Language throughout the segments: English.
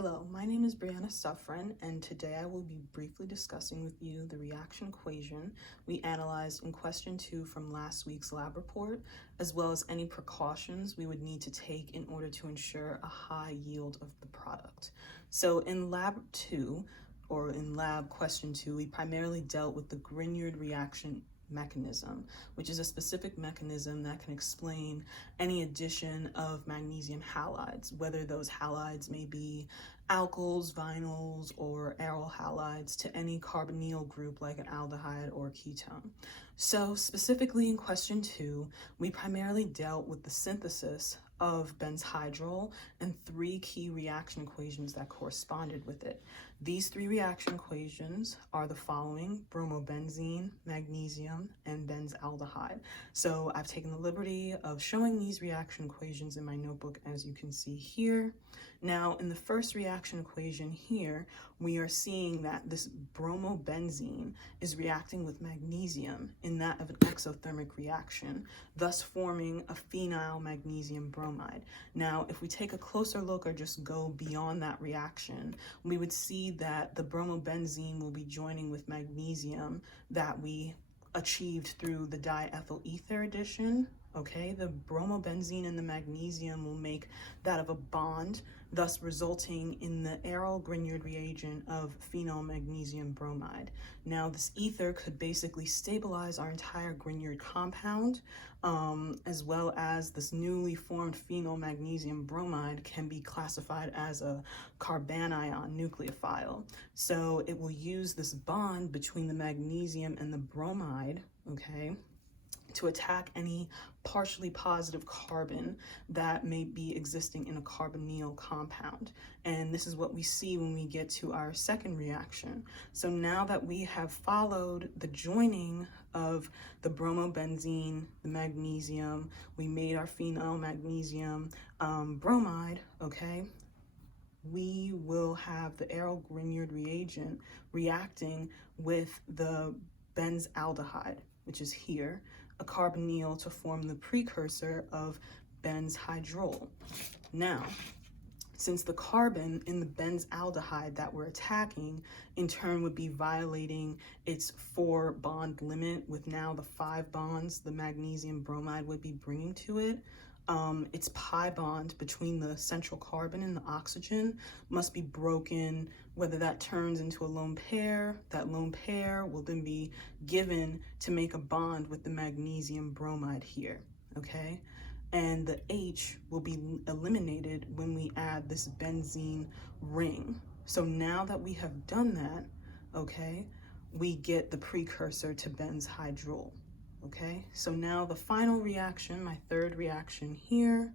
Hello, my name is Brianna Suffren, and today I will be briefly discussing with you the reaction equation we analyzed in question 2 from last week's lab report, as well as any precautions we would need to take in order to ensure a high yield of the product. So in lab 2, or in lab question 2, we primarily dealt with the Grignard reaction mechanism, which is a specific mechanism that can explain any addition of magnesium halides, whether those halides may be alkyls, vinyls, or aryl halides to any carbonyl group like an aldehyde or ketone. So specifically in question 2, we primarily dealt with the synthesis of Benzhydrol and 3 key reaction equations that corresponded with it. These 3 reaction equations are the following: bromobenzene, magnesium, and benzaldehyde. So I've taken the liberty of showing these reaction equations in my notebook, as you can see here. Now, in the first reaction equation here, we are seeing that this bromobenzene is reacting with magnesium in that of an exothermic reaction, thus forming a phenyl magnesium bromide. Now, if we take a closer look or just go beyond that reaction, we would see that the bromobenzene will be joining with magnesium that we achieved through the diethyl ether addition. Okay, the bromobenzene and the magnesium will make that of a bond, thus resulting in the aryl Grignard reagent of phenyl magnesium bromide. Now, this ether could basically stabilize our entire Grignard compound, as well as this newly formed phenyl magnesium bromide can be classified as a carbanion nucleophile. So it will use this bond between the magnesium and the bromide, okay, to attack any partially positive carbon that may be existing in a carbonyl compound. And this is what we see when we get to our second reaction. So now that we have followed the joining of the bromobenzene, the magnesium, we made our phenyl magnesium bromide, okay, we will have the aryl Grignard reagent reacting with the benzaldehyde, which is here, a carbonyl to form the precursor of Benzhydrol. Now, since the carbon in the benzaldehyde that we're attacking in turn would be violating its 4 bond limit with now the 5 bonds the magnesium bromide would be bringing to it, its pi bond between the central carbon and the oxygen must be broken, whether that turns into a lone pair. That lone pair will then be given to make a bond with the magnesium bromide here, okay? And the H will be eliminated when we add this benzene ring. So now that we have done that, okay, we get the precursor to benzhydrol. Okay, so now the final reaction, my third reaction here,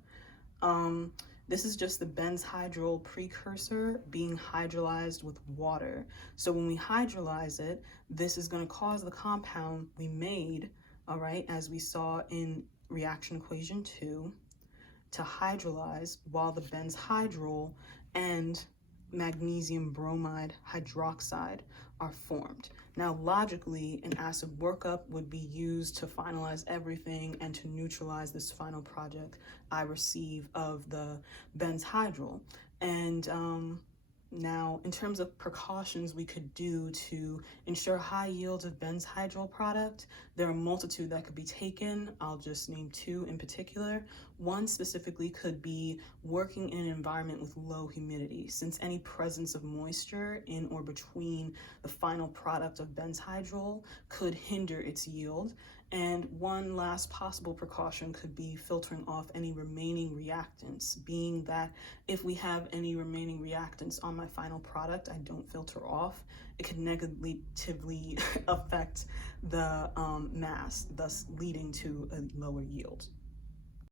this is just the benzhydrol precursor being hydrolyzed with water. So when we hydrolyze it, this is going to cause the compound we made, all right, as we saw in reaction equation 2, to hydrolyze while the benzhydrol and magnesium bromide hydroxide are formed. Now, logically, an acid workup would be used to finalize everything and to neutralize this final product I receive of the benzhydrol. And now, in terms of precautions we could do to ensure high yields of benzhydrol product, there are a multitude that could be taken. I'll just name 2 in particular. One specifically could be working in an environment with low humidity, since any presence of moisture in or between the final product of benzhydrol could hinder its yield. And one last possible precaution could be filtering off any remaining reactants, being that if we have any remaining reactants on my final product I don't filter off, it could negatively affect the mass, thus leading to a lower yield.